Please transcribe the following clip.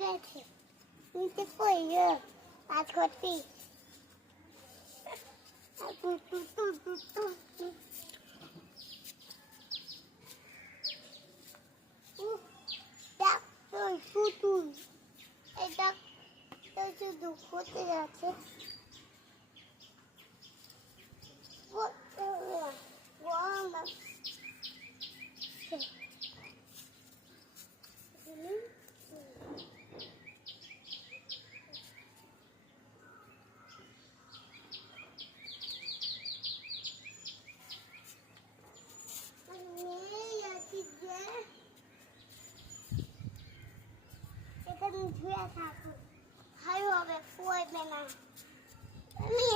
গেছে নিচে পড়ে কাজ করতে এটা শুধু করতে যাচ্ছে এটা ধুয়ে থাকুন ভালো হবে পড়বে না আমি